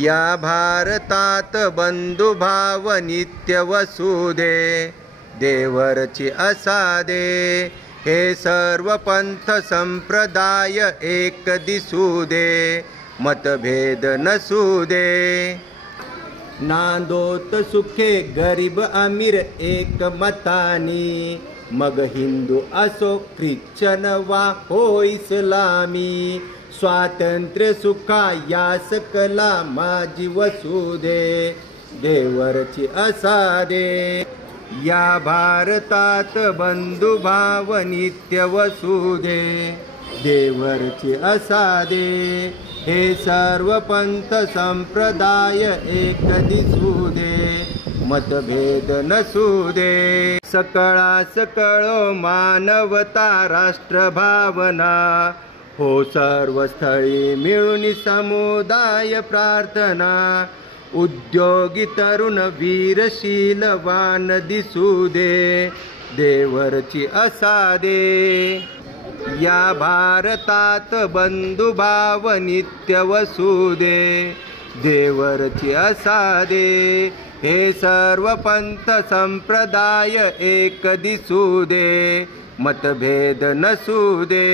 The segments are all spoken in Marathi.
या भारतात बंधुभाव नित्य वसुदे देवरची असादे हे सर्व पंथ संप्रदाय एक दिसुदे मतभेद नसुदे नांदोत सुखे गरीब अमीर एक मतानी मग हिंदू असो ख्रिश्चन वा हो इस्लामी स्वातंत्र्य सुखा या सकला माझी वसुदे देवरची असादे या भारतात बंधुभाव नित्य वसुदे देवरची असादे हे सर्व पंथ संप्रदाय एक दिसुदे मतभेद नसुदे सकळा सकळो मानवता राष्ट्रभावना हो सर्व स्थळी मिळून समुदाय प्रार्थना उद्योगी तरुण वीरशीलवान दिसुदे देवरची असादे या भारतात बंधुभाव नित्य वसुदे देवरची असादे हे सर्व पंथ संप्रदाय एक दिसुदे मतभेद नसुदे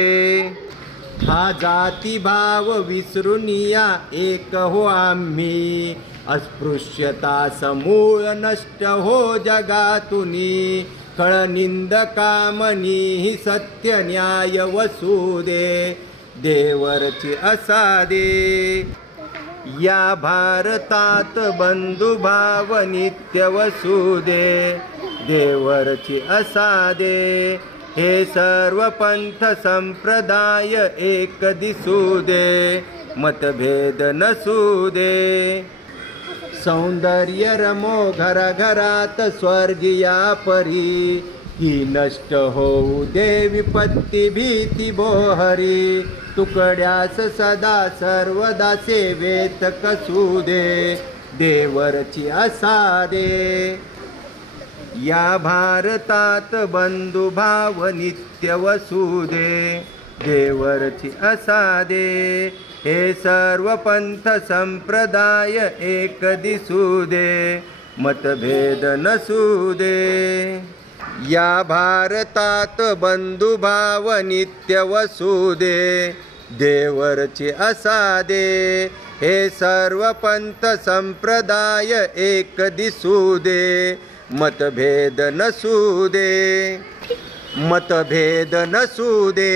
हा जाती भाव विसरून या एक हो आम्ही अस्पृश्यता समूळ नष्ट हो जगातुनी कळनिंद कामनी ही सत्य न्याय वसुदे देवरची असादे या भारतात बंधुभाव नित्य वसुदे देवरची असादे हे सर्व पंथ संप्रदाय एक दिसुदे मतभेद नसुदे सौंदर्य रमो घराघरात स्वर्गीया परी ही नष्ट होऊ दे विपत्ती भीती बोहरी तुकड्यास सदा सर्वदा सेवेत कसुदे देवरची असादे या भारतात बंधुभाव नित्य वसुदे देवरची असादे हे सर्व पंथ संप्रदाय एक दिसुदे मतभेद नसुदे या भारतात बंधुभाव नित्य वसुदे देवरची असादे हे सर्व पंथ संप्रदाय एक दिसुदे मतभेद नसुदे मतभेद नसुदे।